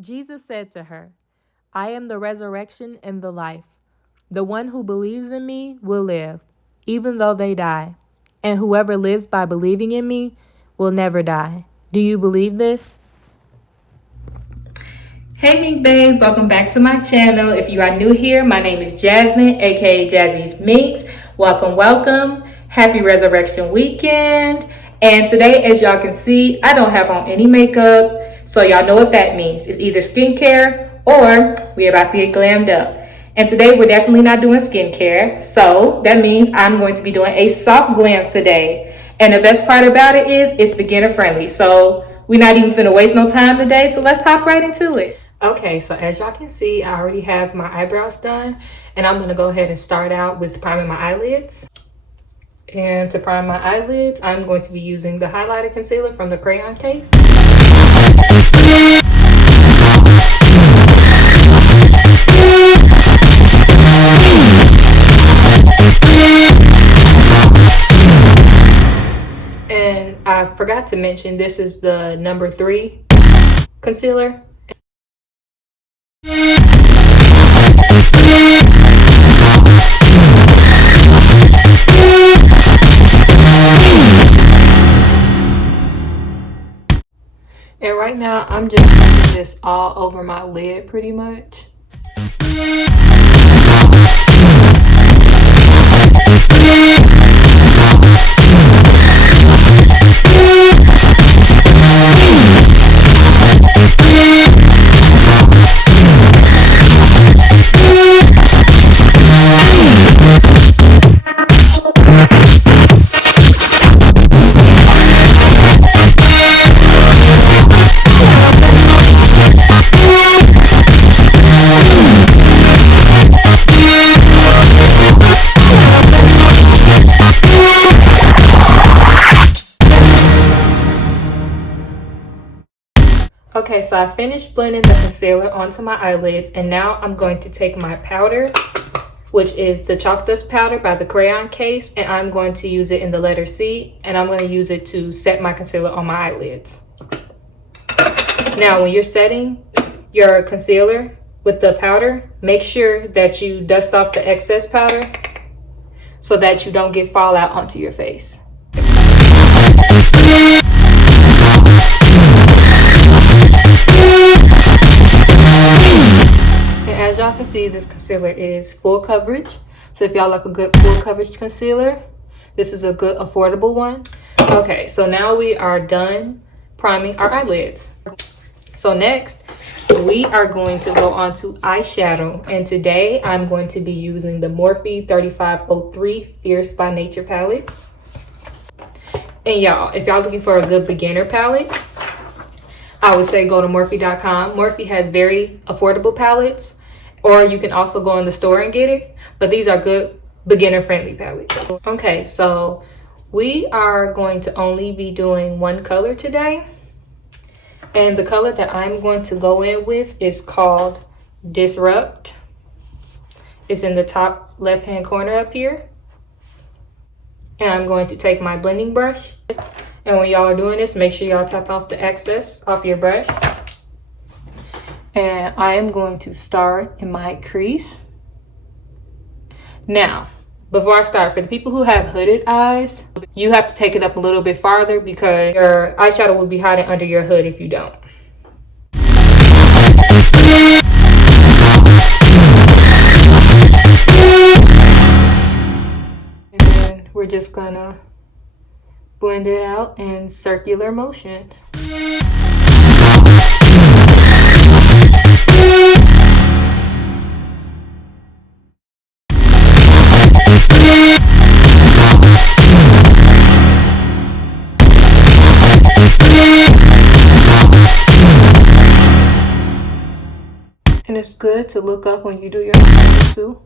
Jesus said to her, I am the resurrection and the life. The one who believes in me will live, even though they die. And whoever lives by believing in me will never die. Do you believe this? Hey Mink Babes, welcome back to my channel. If you are new here, my name is Jasmine, aka Jazzy's Minks. Welcome. Happy Resurrection Weekend. And today, as y'all can see, I don't have on any makeup. So y'all know what that means. It's either skincare or we're about to get glammed up. And today we're definitely not doing skincare. So that means I'm going to be doing a soft glam today. And the best part about it is it's beginner friendly. So we're not even finna waste no time today. So let's hop right into it. Okay, so as y'all can see, I already have my eyebrows done. And I'm gonna go ahead and start out with priming my eyelids. And to prime my eyelids, I'm going to be using the highlighter concealer from the Crayon Case. And I forgot to mention, this is the number 3 concealer. And right now, I'm just putting this all over my lid pretty much. Okay, so I finished blending the concealer onto my eyelids, and now I'm going to take my powder, which is the chalk dust powder by the Crayon Case, and I'm going to use it in the letter C, and I'm going to use it to set my concealer on my eyelids. Now, when you're setting your concealer with the powder, make sure that you dust off the excess powder so that you don't get fallout onto your face. And as y'all can see, this concealer is full coverage. So if y'all like a good full coverage concealer, this is a good affordable one. Okay, so now we are done priming our eyelids. So next, we are going to go on to eyeshadow. And today I'm going to be using the Morphe 3503 Fierce by Nature palette. And y'all, if y'all looking for a good beginner palette, I would say go to Morphe.com. Morphe has very affordable palettes, or you can also go in the store and get it. But these are good beginner-friendly palettes. Okay, so we are going to only be doing one color today. And the color that I'm going to go in with is called Disrupt. It's in the top left-hand corner up here. And I'm going to take my blending brush. And when y'all are doing this, make sure y'all tap off the excess off your brush. And I am going to start in my crease. Now, before I start, for the people who have hooded eyes, you have to take it up a little bit farther because your eyeshadow will be hiding under your hood if you don't. And then we're just gonna blend it out in circular motions. And it's good to look up when you do your eyeshadow too.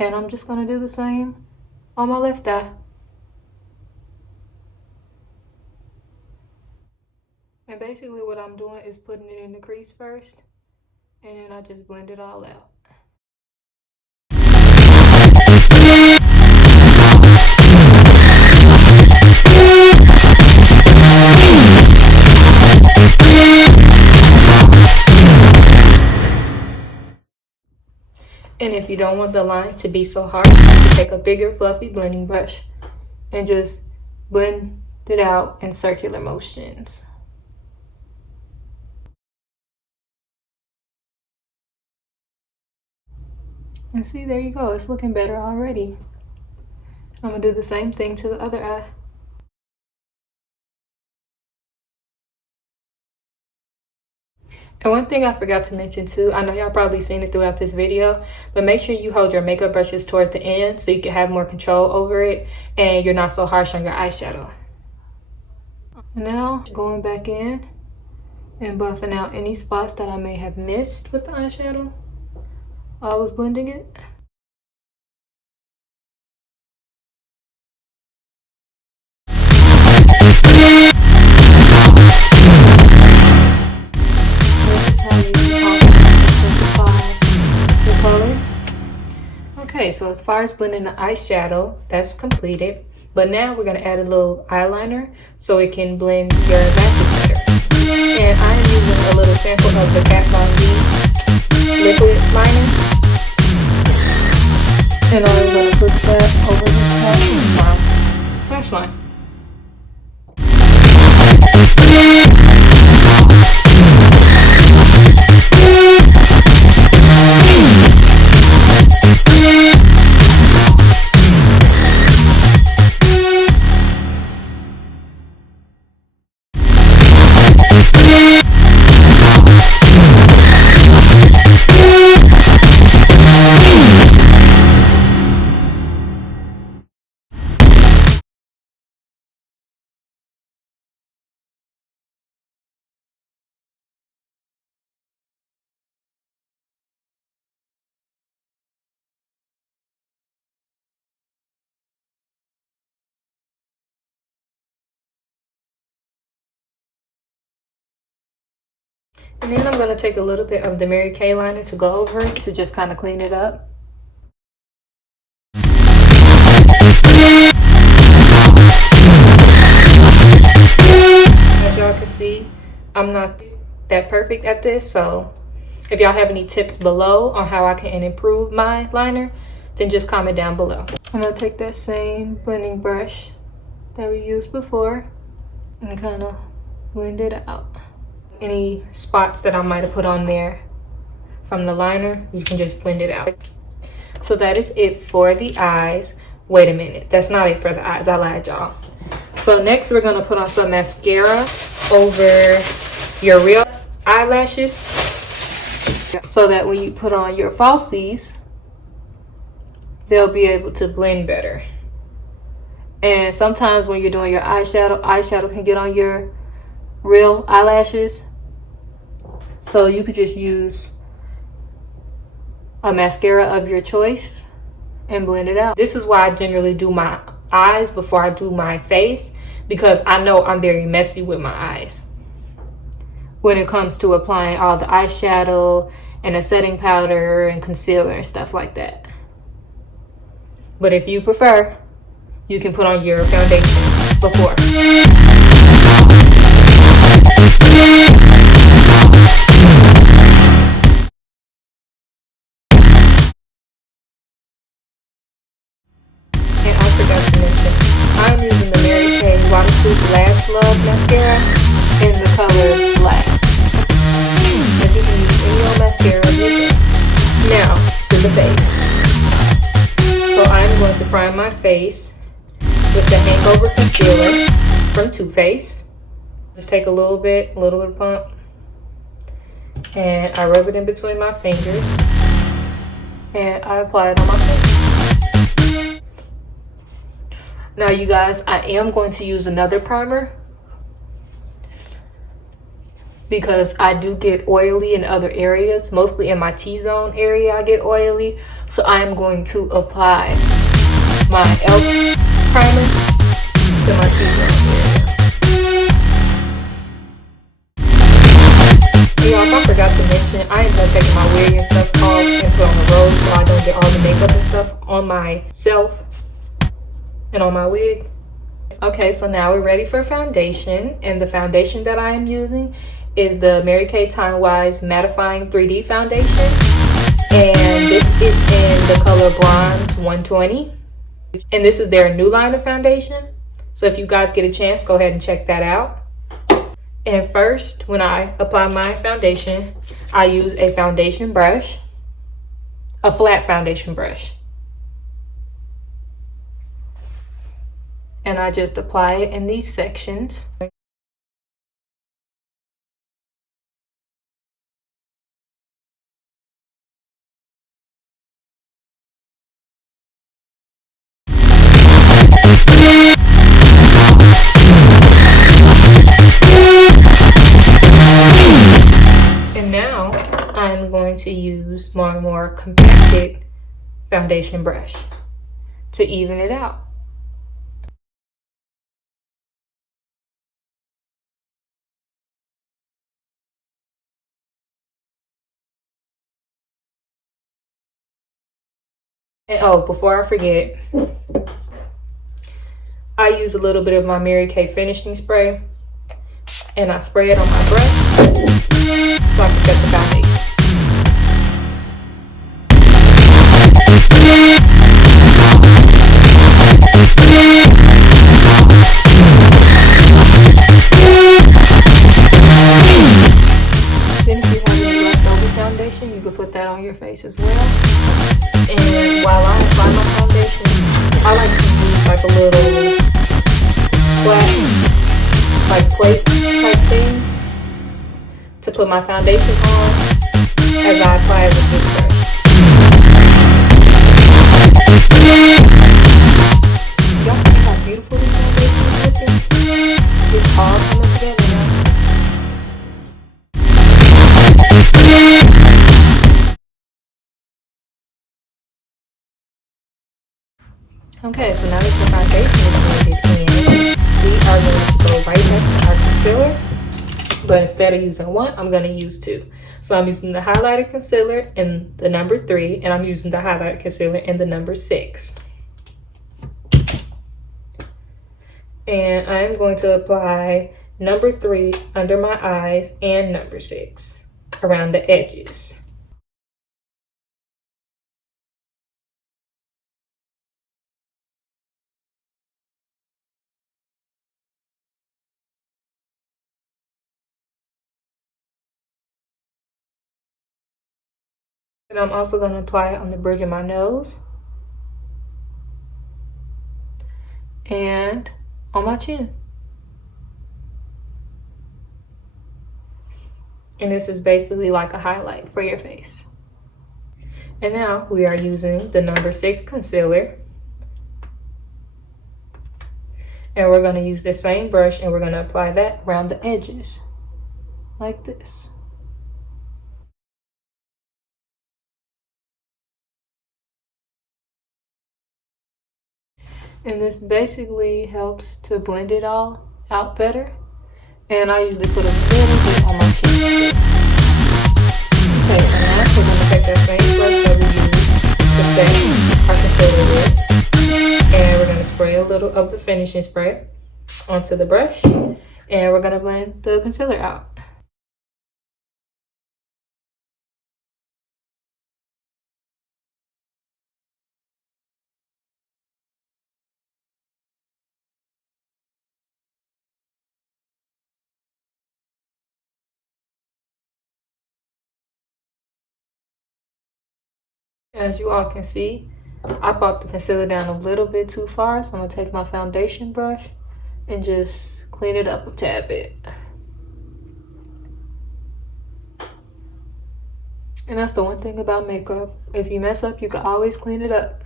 And I'm just gonna do the same on my left eye. And basically what I'm doing is putting it in the crease first, and then I just blend it all out. And if you don't want the lines to be so harsh, you can take a bigger fluffy blending brush and just blend it out in circular motions. And see, there you go. It's looking better already. I'm gonna do the same thing to the other eye. And one thing I forgot to mention too, I know y'all probably seen it throughout this video, but make sure you hold your makeup brushes toward the end so you can have more control over it and you're not so harsh on your eyeshadow. Now, going back in and buffing out any spots that I may have missed with the eyeshadow while I was blending it. Okay, so as far as blending the eyeshadow, that's completed. But now we're gonna add a little eyeliner so it can blend your lashes better. And I am using a little sample of the Kat Von D liquid liner. And I'm gonna put that over the top of my lash line. And then I'm going to take a little bit of the Mary Kay liner to go over it to just kind of clean it up. As y'all can see, I'm not that perfect at this, so if y'all have any tips below on how I can improve my liner, then just comment down below. I'm going to take that same blending brush that we used before and kind of blend it out. Any spots that I might have put on there from the liner, you can just blend it out. So that is it for the eyes. Wait a minute, that's not it for the eyes, I lied, y'all. So next we're gonna put on some mascara over your real eyelashes so that when you put on your falsies, they'll be able to blend better. And sometimes when you're doing your eyeshadow can get on your real eyelashes, so you could just use a mascara of your choice and blend it out. This is why I generally do my eyes before I do my face, because I know I'm very messy with my eyes when it comes to applying all the eyeshadow and a setting powder and concealer and stuff like that. But if you prefer, you can put on your foundation before. I'm using the Mary Kay Waterproof Lash Love Mascara in the color black. But you can use any old mascara of your choice. Now, to the face. So I'm going to prime my face with the Hangover Concealer from Too Faced. Just take a little bit of pump, and I rub it in between my fingers, and I apply it on my face. Now you guys, I am going to use another primer because I do get oily in other areas, mostly in my T-zone area I get oily. So I am going to apply my e.l.f. primer to my T-zone area. Y'all, I forgot to mention, I am going to take my wig and stuff off and put on the robe so I don't get all the makeup and stuff on myself and on my wig. Okay, so now we're ready for foundation, and the foundation that I am using is the Mary Kay Timewise Mattifying 3D Foundation. And this is in the color Bronze 120. And this is their new line of foundation. So if you guys get a chance, go ahead and check that out. And first, when I apply my foundation, I use a foundation brush, a flat foundation brush. And I just apply it in these sections. And now I'm going to use my more compacted foundation brush to even it out. And oh, before I forget, I use a little bit of my Mary Kay finishing spray and I spray it on my brush so I can set the foundation. Then if you have any leftover foundation, you can put that on your face as well. And while I apply my foundation, I like to use like a little flat, like plate type thing to put my foundation on as I apply it with this brush. Y'all see how beautiful this foundation is looking? It's all coming together now. Okay, so now that the foundation is blended in, we are going to go right back to our concealer. But instead of using one, I'm going to use two. So I'm using the highlighter concealer in the number 3, and I'm using the highlighter concealer in the number 6. And I'm going to apply number 3 under my eyes and number 6 around the edges. And I'm also going to apply it on the bridge of my nose and on my chin. And this is basically like a highlight for your face. And now we are using the number 6 concealer. And we're going to use the same brush and we're going to apply that around the edges like this. And this basically helps to blend it all out better. And I usually put a little bit on my chin. Okay, and now we're going to take that same brush that we used to set our concealer with. And we're going to spray a little of the finishing spray onto the brush. And we're going to blend the concealer out. As you all can see, I brought the concealer down a little bit too far, so I'm going to take my foundation brush and just clean it up a tad bit. And that's the one thing about makeup. If you mess up, you can always clean it up.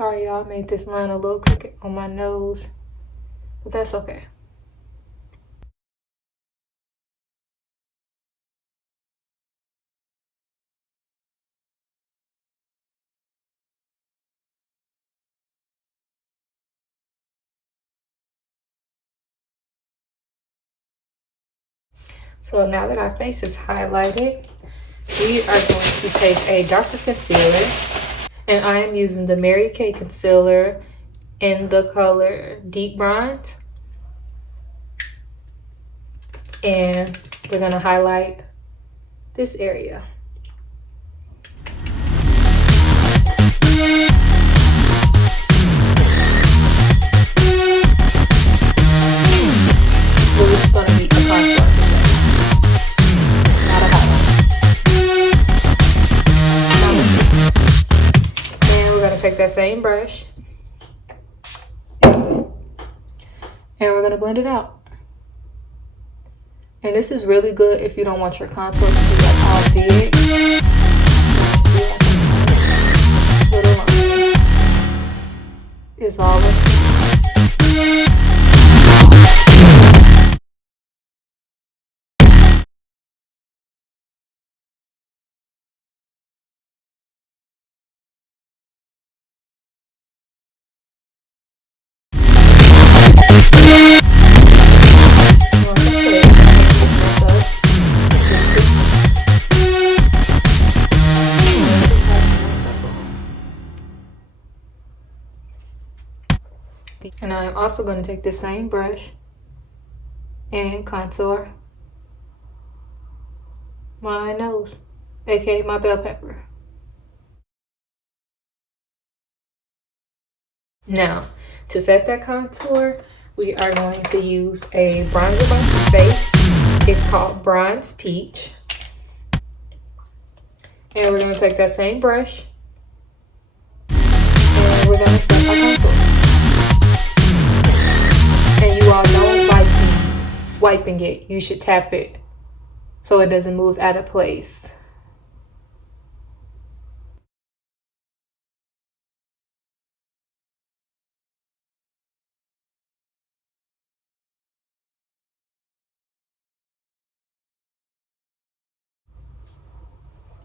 Sorry y'all, I made this line a little crooked on my nose, but that's okay. So now that our face is highlighted, we are going to take a darker concealer. And I am using the Mary Kay concealer in the color Deep Bronze. And we're going to highlight this area. So this is going to be a contour today, not a highlight. And we're going to take that same brush and we're going to blend it out. And this is really good if you don't want your contour to be like all big. Little line is all of it. And I'm also going to take the same brush and contour my nose, aka my bell pepper. Now, to set that contour, we are going to use a bronzer by Too Faced. It's called Bronze Peach. And we're going to take that same brush and we're going to set our contour. And you all don't like swiping it. You should tap it so it doesn't move out of place.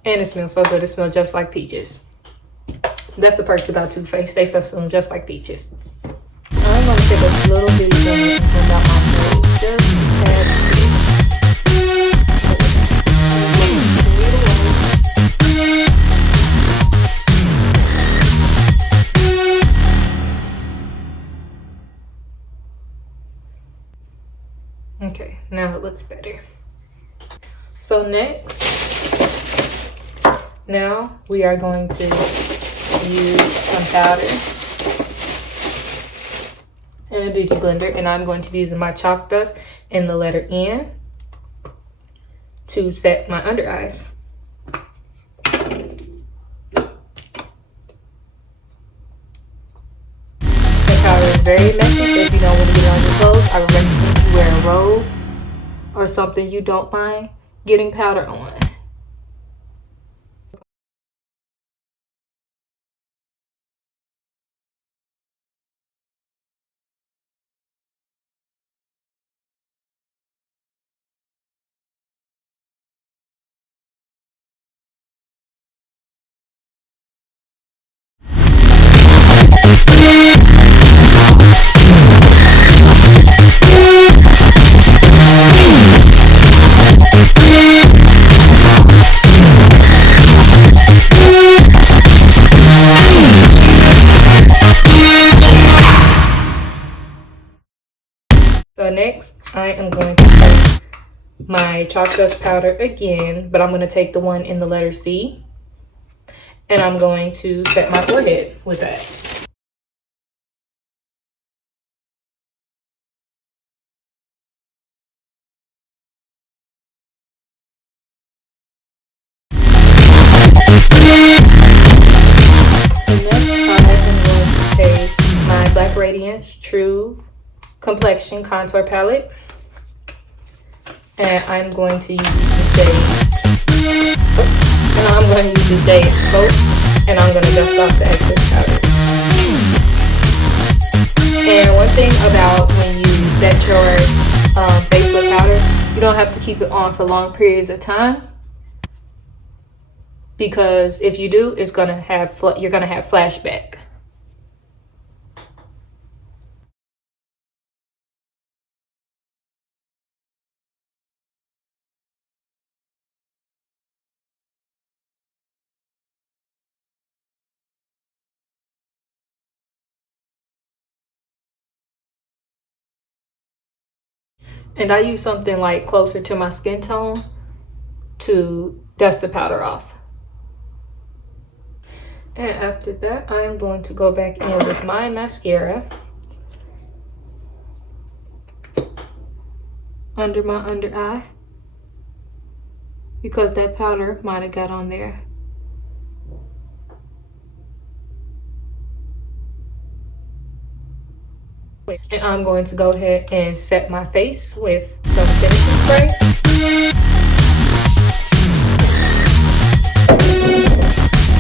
And it smells so good. It smells just like peaches. That's the perks about Too Faced. They stuff smell just like peaches. I'm going to take a little bitty thing and blend out my nose. Just okay, now it looks better. So next, now we are going to use some powder and a beauty blender, and I'm going to be using my chalk dust in the letter N to set my under eyes. The powder is very messy, so if you don't want to get it on your clothes, I would recommend you wear a robe or something you don't mind getting powder on. So next, I am going to take my chalk dust powder again, but I'm going to take the one in the letter C, and I'm going to set my forehead with that. And next, I am going to take my Black Radiance True Complexion Contour palette, and I'm going to use the shade Scope, and I'm going to dust off the excess powder. And one thing about when you set your face with powder, you don't have to keep it on for long periods of time, because if you do, you're gonna have flashback. And I use something like closer to my skin tone to dust the powder off. And after that, I am going to go back in with my mascara under my under eye, because that powder might have got on there. And I'm going to go ahead and set my face with some finishing spray.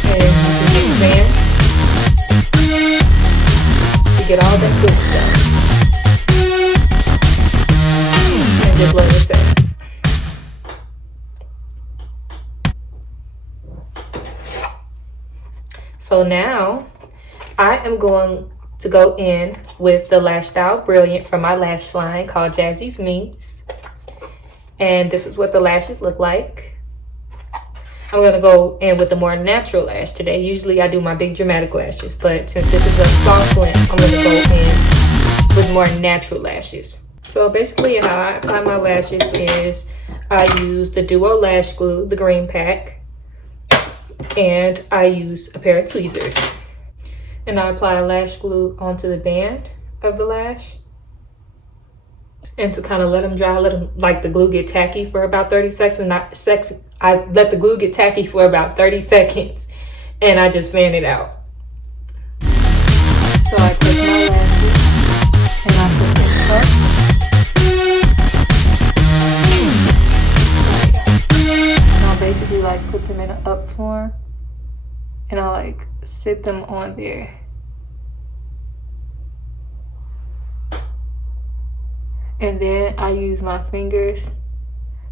And you can expand to get all that good stuff. And just let it set. So now I am going to go in with the Lash Style Brilliant from my lash line called Jazzy's Minx. And this is what the lashes look like. I'm going to go in with a more natural lash today. Usually I do my big dramatic lashes, but since this is a soft blend, I'm going to go in with more natural lashes. So basically how I apply my lashes is I use the Duo Lash Glue, the green pack, and I use a pair of tweezers. And I apply lash glue onto the band of the lash. And to kind of let them dry, let them, like the glue get tacky for about 30 seconds. I let the glue get tacky for about 30 seconds and I just fan it out. So I take my lashes and I put them up. And I'll basically like put them in an up form and I like sit them on there. And then I use my fingers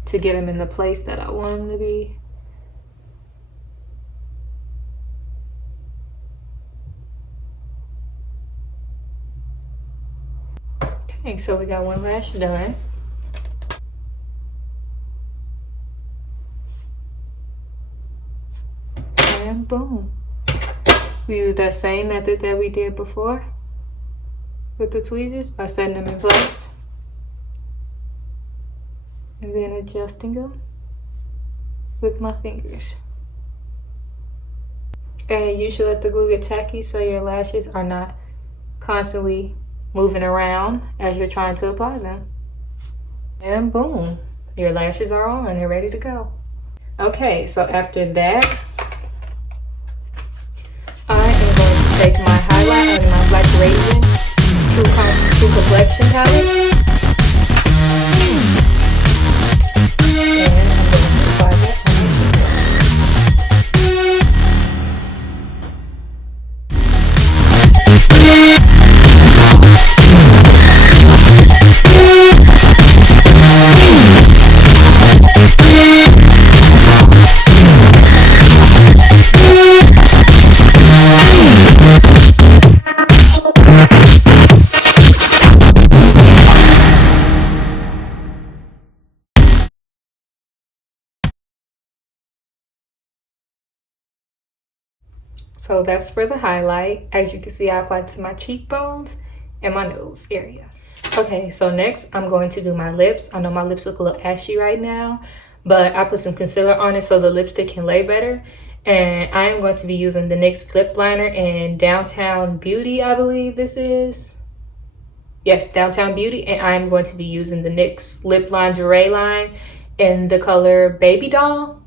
to get them in the place that I want them to be. Okay, so we got one lash done. And boom. We use that same method that we did before with the tweezers by setting them in place. And then adjusting them with my fingers. And you should let the glue get tacky so your lashes are not constantly moving around as you're trying to apply them. And boom, your lashes are on and they're ready to go. Okay, so after that, I am going to take my highlight and my black Radiance True Complexion palette. So that's for the highlight. As you can see, I applied to my cheekbones and my nose area. Okay, so next I'm going to do my lips. I know my lips look a little ashy right now, but I put some concealer on it so the lipstick can lay better. And I am going to be using the NYX lip liner in Downtown Beauty, I believe this is. Yes, Downtown Beauty. And I am going to be using the NYX lip lingerie line in the color Baby Doll.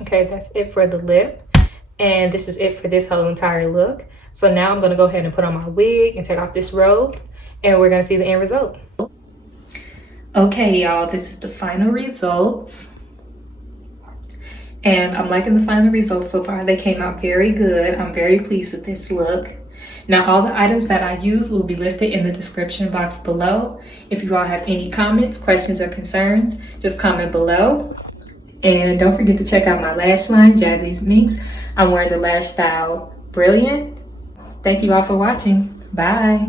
Okay, that's it for the lip. And this is it for this whole entire look. So now I'm going to go ahead and put on my wig and take off this robe. And we're going to see the end result. Okay, y'all, this is the final results. And I'm liking the final results so far. They came out very good. I'm very pleased with this look. Now, all the items that I use will be listed in the description box below. If you all have any comments, questions, or concerns, just comment below. And don't forget to check out my lash line, Jazzy's Minx. I'm wearing the Lash Style brilliant. Thank you all for watching. Bye.